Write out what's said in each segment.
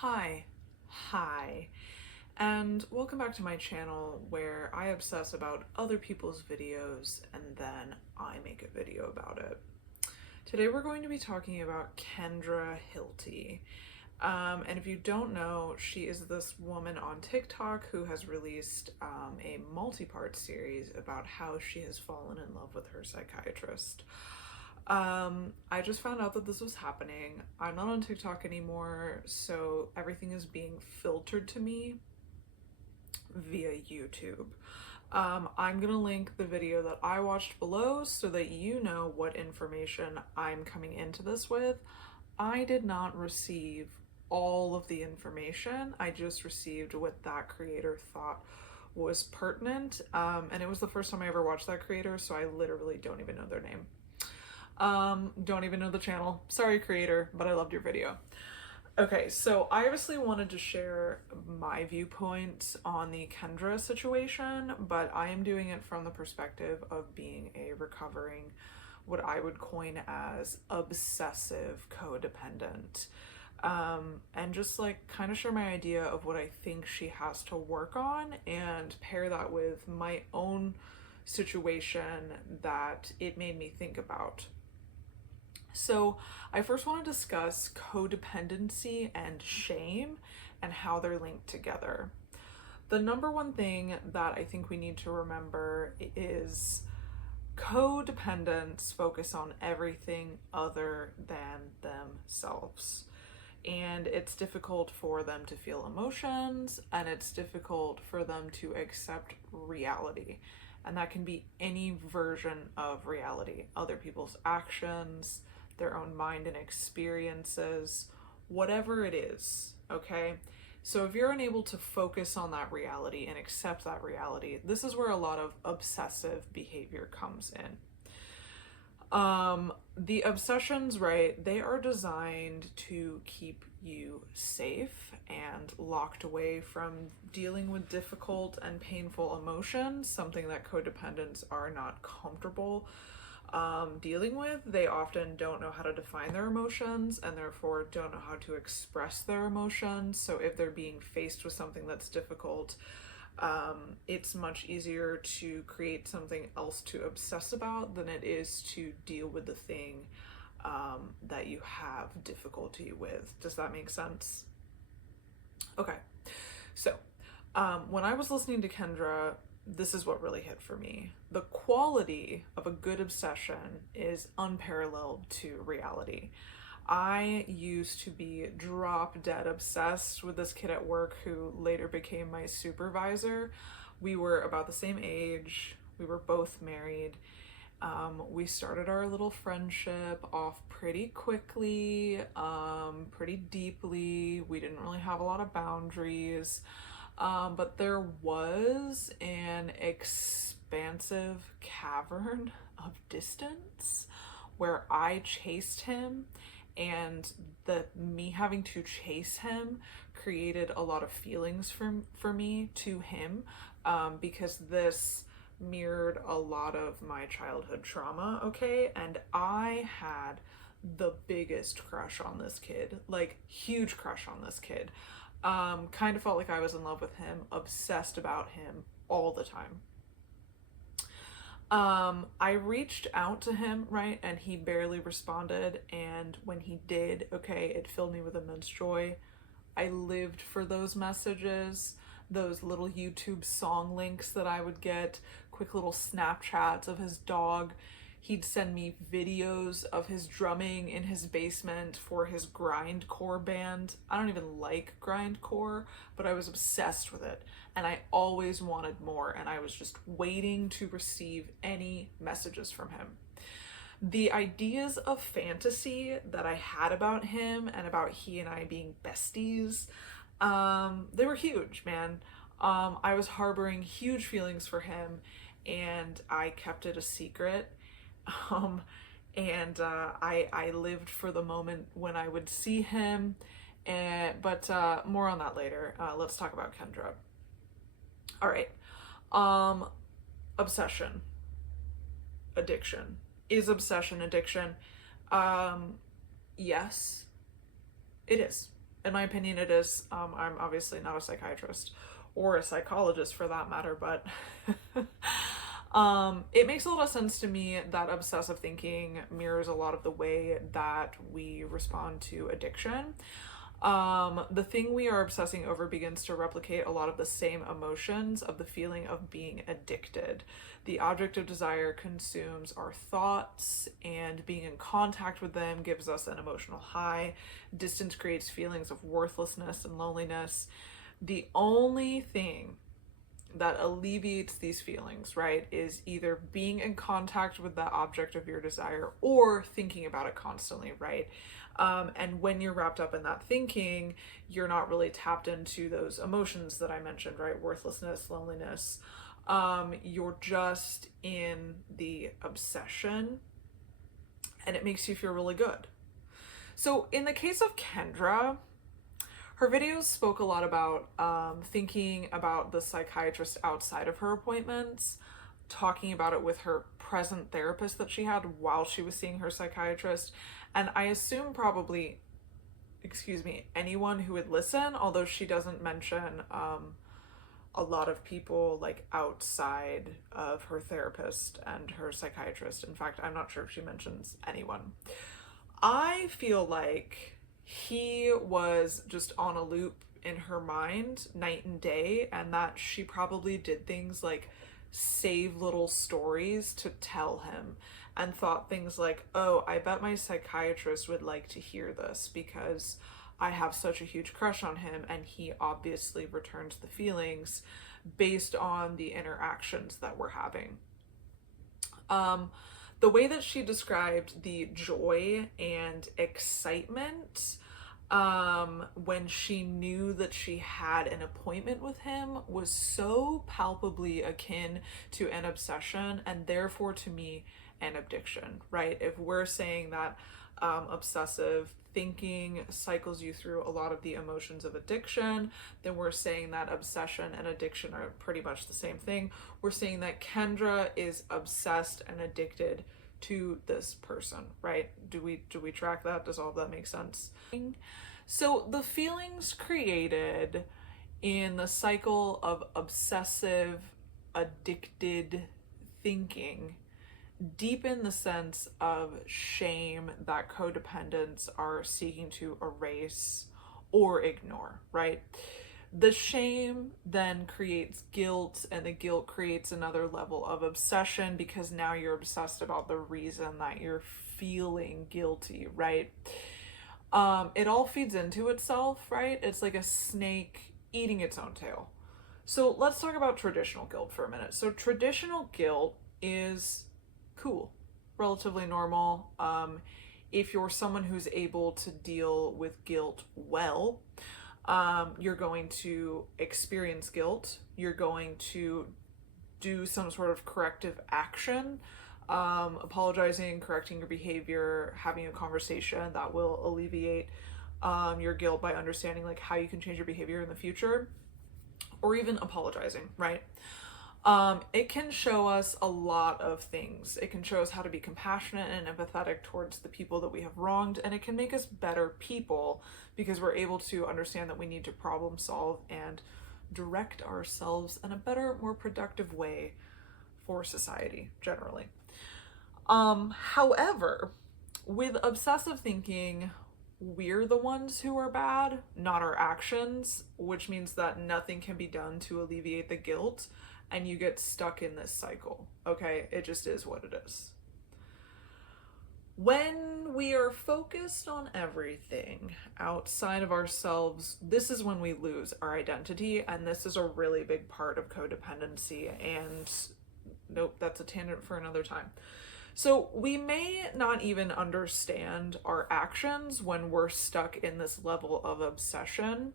Hi, and welcome back to my channel where I obsess about other people's videos and then I make a video about it. Today we're going to be talking about Kendra Hilty. And if you don't know, she is this woman on TikTok who has released a multi-part series about how she has fallen in love with her psychiatrist. I just found out that this was happening. I'm not on TikTok anymore, so everything is being filtered to me via YouTube. I'm gonna link the video that I watched below so that you know what information I'm coming into this with. I did not receive all of the information. I just received what that creator thought was pertinent. And it was the first time I ever watched that creator, so I literally don't even know their name. Don't even know the channel. Sorry, creator, but I loved your video. Okay, so I obviously wanted to share my viewpoints on the Kendra situation, but I am doing it from the perspective of being a recovering, what I would coin as obsessive codependent. And just like kind of share my idea of what I think she has to work on and pair that with my own situation that it made me think about. So, I first want to discuss codependency and shame and how they're linked together. The number one thing that I think we need to remember is codependents focus on everything other than themselves. And it's difficult for them to feel emotions, and it's difficult for them to accept reality. And that can be any version of reality, other people's actions, their own mind and experiences, whatever it is, okay? So if you're unable to focus on that reality and accept that reality, this is where a lot of obsessive behavior comes in. The obsessions, right, they are designed to keep you safe and locked away from dealing with difficult and painful emotions, something that codependents are not comfortable dealing with. They often don't know how to define their emotions and therefore don't know how to express their emotions. So if they're being faced with something that's difficult, it's much easier to create something else to obsess about than it is to deal with the thing that you have difficulty with. Does that make sense? Okay, so when I was listening to Kendra, this is what really hit for me. The quality of a good obsession is unparalleled to reality. I used to be drop dead obsessed with this kid at work who later became my supervisor. We were about the same age, we were both married. We started our little friendship off pretty quickly, pretty deeply. We didn't really have a lot of boundaries. But there was an expansive cavern of distance where I chased him, and the me having to chase him created a lot of feelings for me to him, because this mirrored a lot of my childhood trauma, okay? And I had the biggest crush on this kid, like huge crush on this kid. Kind of felt like I was in love with him, obsessed about him all the time. I reached out to him, right, and he barely responded. And when he did, okay, it filled me with immense joy. I lived for those messages, those little YouTube song links that I would get, quick little Snapchats of his dog. He'd send me videos of his drumming in his basement for his grindcore band. I don't even like grindcore, but I was obsessed with it. And I always wanted more, and I was just waiting to receive any messages from him. The ideas of fantasy that I had about him and about he and I being besties, they were huge, man. I was harboring huge feelings for him, and I kept it a secret. Um, and I lived for the moment when I would see him. But more on that later. Let's talk about Kendra. All right. Um, Obsession, addiction. Is obsession addiction? Um, yes, it is. In my opinion, it is. I'm obviously not a psychiatrist or a psychologist for that matter, but it makes a lot of sense to me that obsessive thinking mirrors a lot of the way that we respond to addiction. The thing we are obsessing over begins to replicate a lot of the same emotions of the feeling of being addicted. The object of desire consumes our thoughts, and being in contact with them gives us an emotional high. Distance creates feelings of worthlessness and loneliness. The only thing that alleviates these feelings, right, is either being in contact with the object of your desire or thinking about it constantly, right? And when you're wrapped up in that thinking, you're not really tapped into those emotions that I mentioned, right? Worthlessness, loneliness. You're just in the obsession, and it makes you feel really good. So in the case of Kendra, her videos spoke a lot about thinking about the psychiatrist outside of her appointments, talking about it with her present therapist that she had while she was seeing her psychiatrist. And I assume probably, anyone who would listen, although she doesn't mention a lot of people like outside of her therapist and her psychiatrist. In fact, I'm not sure if she mentions anyone. I feel like he was just on a loop in her mind night and day, and that she probably did things like save little stories to tell him and thought things like, oh, I bet my psychiatrist would like to hear this because I have such a huge crush on him and he obviously returns the feelings based on the interactions that we're having. The way that she described the joy and excitement when she knew that she had an appointment with him was so palpably akin to an obsession, and therefore to me an addiction, right? If we're saying that obsessive thinking cycles you through a lot of the emotions of addiction, then we're saying that obsession and addiction are pretty much the same thing. We're saying that Kendra is obsessed and addicted to this person, right? Do we track that? Does all of that make sense? So the feelings created in the cycle of obsessive addicted thinking deepen the sense of shame that codependents are seeking to erase or ignore, right? The shame then creates guilt, and the guilt creates another level of obsession because now you're obsessed about the reason that you're feeling guilty, right? It all feeds into itself, right? It's like a snake eating its own tail. So let's talk about traditional guilt for a minute. So traditional guilt is cool, relatively normal. If you're someone who's able to deal with guilt well, you're going to experience guilt. You're going to do some sort of corrective action, apologizing, correcting your behavior, having a conversation that will alleviate your guilt by understanding like how you can change your behavior in the future, or even apologizing, right? It can show us a lot of things. It can show us how to be compassionate and empathetic towards the people that we have wronged, and it can make us better people because we're able to understand that we need to problem solve and direct ourselves in a better, more productive way for society generally. However, with obsessive thinking, we're the ones who are bad, not our actions, which means that nothing can be done to alleviate the guilt, and you get stuck in this cycle, okay? It just is what it is. When we are focused on everything outside of ourselves, this is when we lose our identity, and this is a really big part of codependency, and nope, that's a tangent for another time. So we may not even understand our actions when we're stuck in this level of obsession.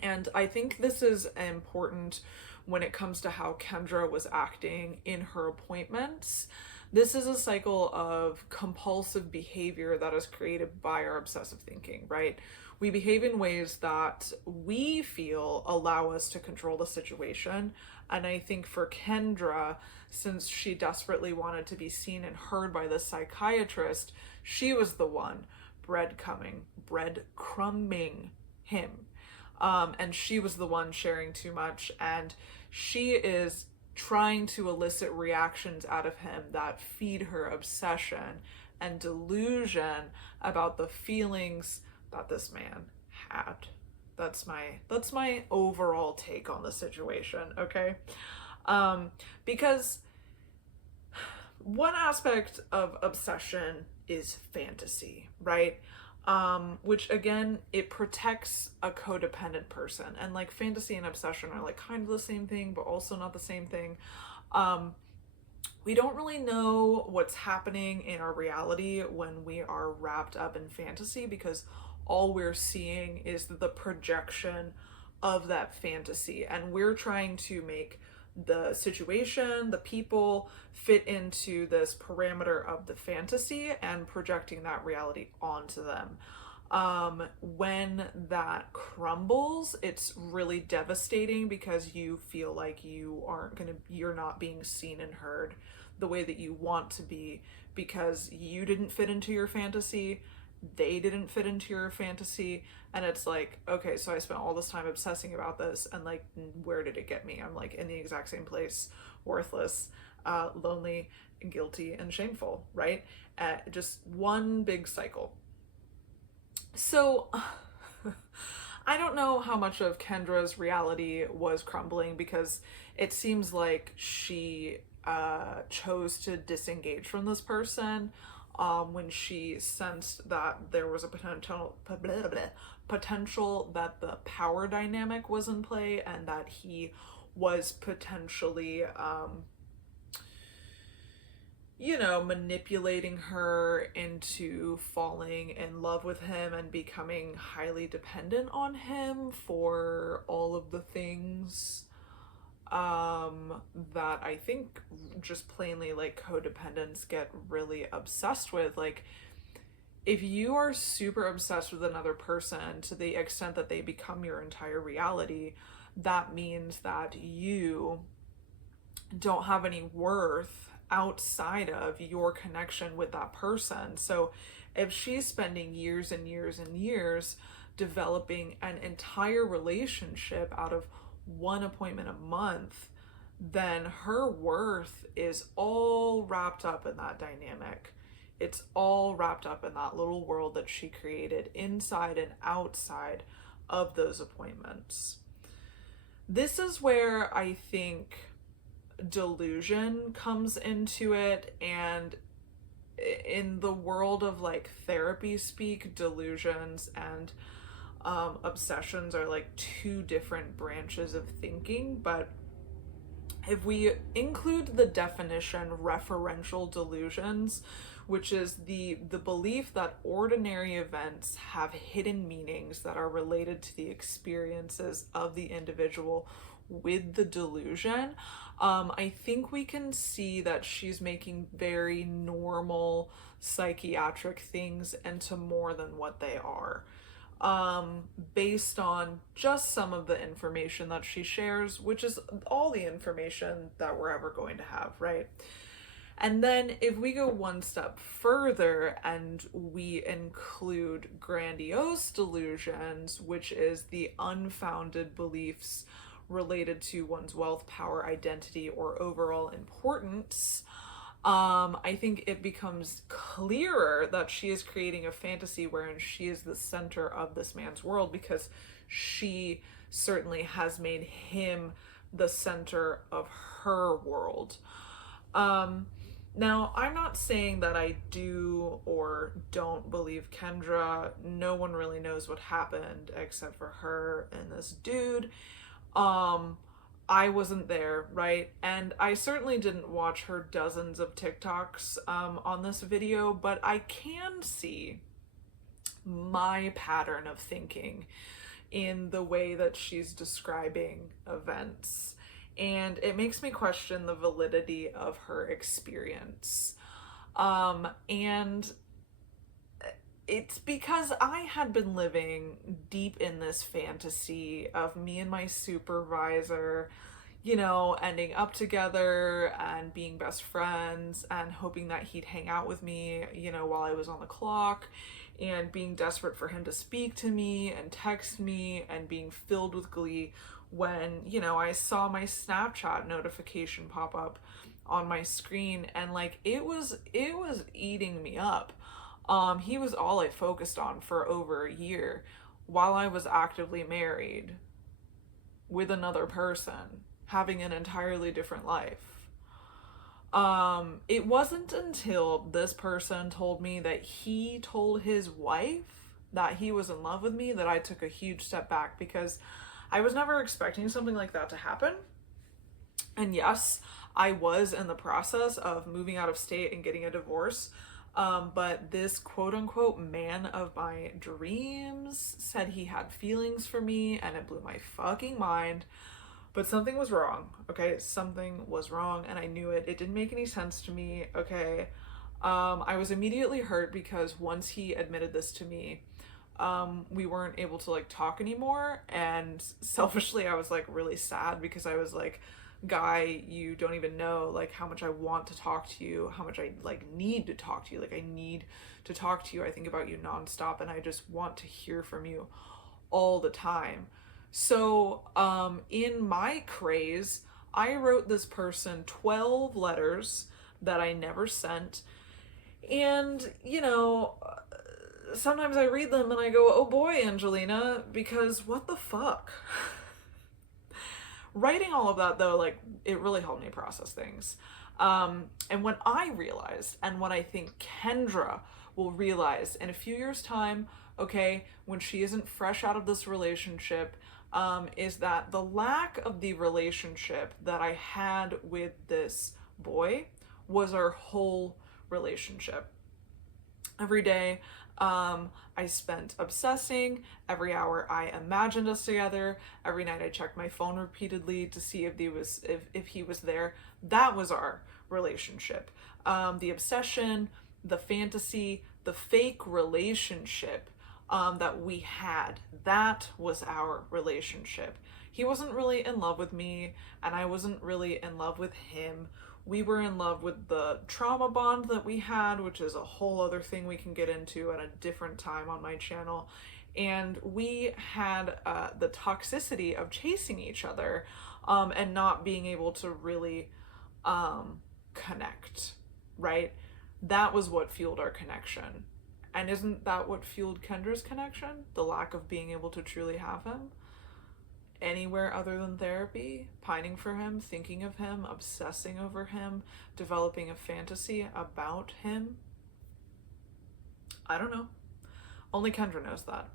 And I think this is important when it comes to how Kendra was acting in her appointments. This is a cycle of compulsive behavior that is created by our obsessive thinking, right? We behave in ways that we feel allow us to control the situation. And I think for Kendra, since she desperately wanted to be seen and heard by the psychiatrist, she was the one breadcrumbing him. And she was the one sharing too much, and she is trying to elicit reactions out of him that feed her obsession and delusion about the feelings that this man had. That's my overall take on the situation, okay? Because one aspect of obsession is fantasy, right? Which again, it protects a codependent person. And like fantasy and obsession are like kind of the same thing, but also not the same thing. We don't really know what's happening in our reality when we are wrapped up in fantasy, because all we're seeing is the projection of that fantasy, and we're trying to make the situation, the people fit into this parameter of the fantasy and projecting that reality onto them. When that crumbles, it's really devastating because you feel like you're not being seen and heard the way that you want to be, because you didn't fit into your fantasy, they didn't fit into your fantasy, and it's like, okay, so I spent all this time obsessing about this, and like, where did it get me? I'm like in the exact same place, worthless, lonely, guilty, and shameful, right? Just one big cycle. So I don't know how much of Kendra's reality was crumbling, because it seems like she chose to disengage from this person when she sensed that there was a potential that the power dynamic was in play, and that he was potentially manipulating her into falling in love with him and becoming highly dependent on him for all of the things that I think just plainly like codependents get really obsessed with. Like, if you are super obsessed with another person to the extent that they become your entire reality, that means that you don't have any worth outside of your connection with that person. So if she's spending years and years and years developing an entire relationship out of one appointment a month, then her worth is all wrapped up in that dynamic. It's all wrapped up in that little world that she created inside and outside of those appointments. This is where I think delusion comes into it, and in the world of like therapy speak, delusions and obsessions are like two different branches of thinking. But if we include the definition referential delusions, which is the belief that ordinary events have hidden meanings that are related to the experiences of the individual with the delusion, I think we can see that she's making very normal psychiatric things into more than what they are, based on just some of the information that she shares, which is all the information that we're ever going to have, right? And then if we go one step further and we include grandiose delusions, which is the unfounded beliefs related to one's wealth, power, identity, or overall importance, I think it becomes clearer that she is creating a fantasy wherein she is the center of this man's world, because she certainly has made him the center of her world. Now, I'm not saying that I do or don't believe Kendra. No one really knows what happened except for her and this dude. I wasn't there, right? And I certainly didn't watch her dozens of TikToks on this video, but I can see my pattern of thinking in the way that she's describing events. And it makes me question the validity of her experience. And it's because I had been living deep in this fantasy of me and my supervisor, ending up together and being best friends and hoping that he'd hang out with me, while I was on the clock. and being desperate for him to speak to me and text me and being filled with glee when, you know, I saw my Snapchat notification pop up on my screen, and like it was eating me up. He was all I focused on for over a year while I was actively married with another person, having an entirely different life. It wasn't until this person told me that he told his wife that he was in love with me that I took a huge step back, because I was never expecting something like that to happen. And yes, I was in the process of moving out of state and getting a divorce. But this quote unquote man of my dreams said he had feelings for me, and it blew my fucking mind. But something was wrong, okay? Something was wrong, and I knew it. It didn't make any sense to me, okay? I was immediately hurt because once he admitted this to me, we weren't able to like talk anymore, and selfishly I was like really sad, because I was like, guy, you don't even know like how much I want to talk to you, how much I like need to talk to you. Like I need to talk to you. I think about you nonstop, and I just want to hear from you all the time. So, in my craze, I wrote this person 12 letters that I never sent. And, you know, sometimes I read them and I go, oh boy, Angelina, because what the fuck? Writing all of that, though, like, it really helped me process things. And when I realized, and what I think Kendra will realize in a few years' time, okay, when she isn't fresh out of this relationship, is that the lack of the relationship that I had with this boy was our whole relationship. Every day, I spent obsessing. Every hour, I imagined us together. Every night, I checked my phone repeatedly to see if he was there. That was our relationship. The obsession, the fantasy, the fake relationship that we had, that was our relationship. He wasn't really in love with me, and I wasn't really in love with him. We were in love with the trauma bond that we had, which is a whole other thing we can get into at a different time on my channel. And we had the toxicity of chasing each other and not being able to really connect, right? That was what fueled our connection. And isn't that what fueled Kendra's connection? The lack of being able to truly have him anywhere other than therapy, pining for him, thinking of him, obsessing over him, developing a fantasy about him. I don't know. Only Kendra knows that.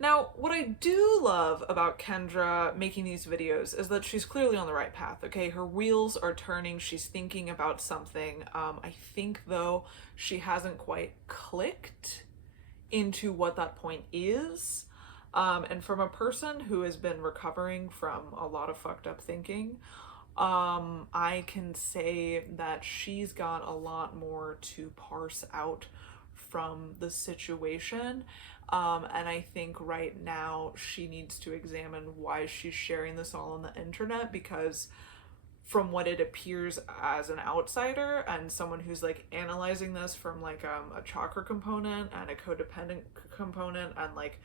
Now, what I do love about Kendra making these videos is that she's clearly on the right path, okay? Her wheels are turning, she's thinking about something. I think, though, she hasn't quite clicked into what that point is. And from a person who has been recovering from a lot of fucked up thinking, I can say that she's got a lot more to parse out from the situation. And I think right now she needs to examine why she's sharing this all on the internet, because from what it appears as an outsider and someone who's like analyzing this from like a chakra component and a codependent component, and like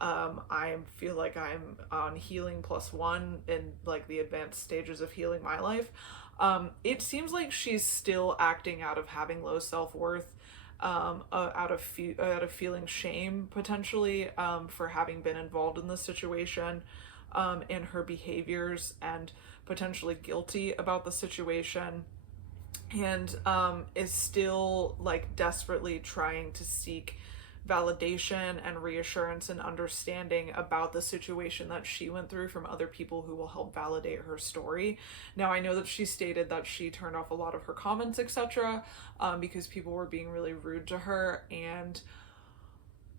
I feel like I'm on healing +1 in like the advanced stages of healing my life. It seems like she's still acting out of having low self-worth, out of feeling shame potentially for having been involved in this situation, in her behaviors, and potentially guilty about the situation, and is still like desperately trying to seek validation and reassurance and understanding about the situation that she went through from other people who will help validate her story. Now, I know that she stated that she turned off a lot of her comments, etc., because people were being really rude to her. And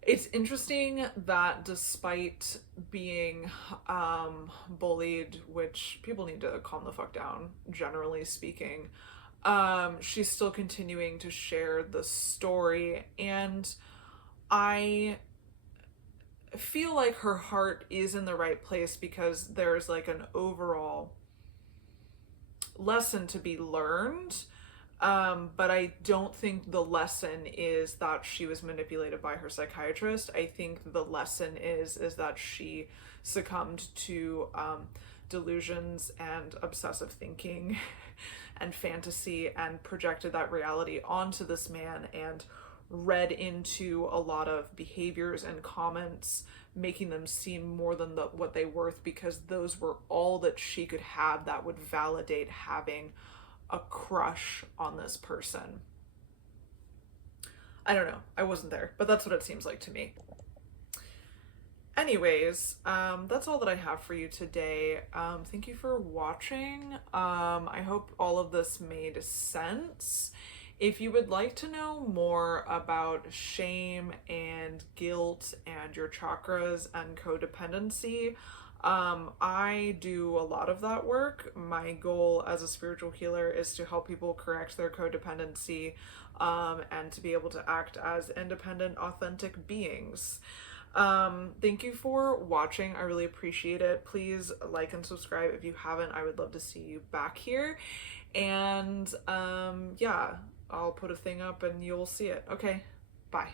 it's interesting that despite being bullied, which people need to calm the fuck down, generally speaking, she's still continuing to share the story. And I feel like her heart is in the right place, because there's like an overall lesson to be learned But I don't think the lesson is that she was manipulated by her psychiatrist. I think the lesson is that she succumbed to delusions and obsessive thinking and fantasy and projected that reality onto this man and read into a lot of behaviors and comments, making them seem more than what they worth, because those were all that she could have that would validate having a crush on this person. I don't know. I wasn't there, but that's what it seems like to me. Anyways, that's all that I have for you today. Thank you for watching. I hope all of this made sense. If you would like to know more about shame and guilt and your chakras and codependency, I do a lot of that work. My goal as a spiritual healer is to help people correct their codependency, and to be able to act as independent, authentic beings. Thank you for watching. I really appreciate it. Please like and subscribe if you haven't. I would love to see you back here. And yeah, I'll put a thing up and you'll see it. Okay, bye.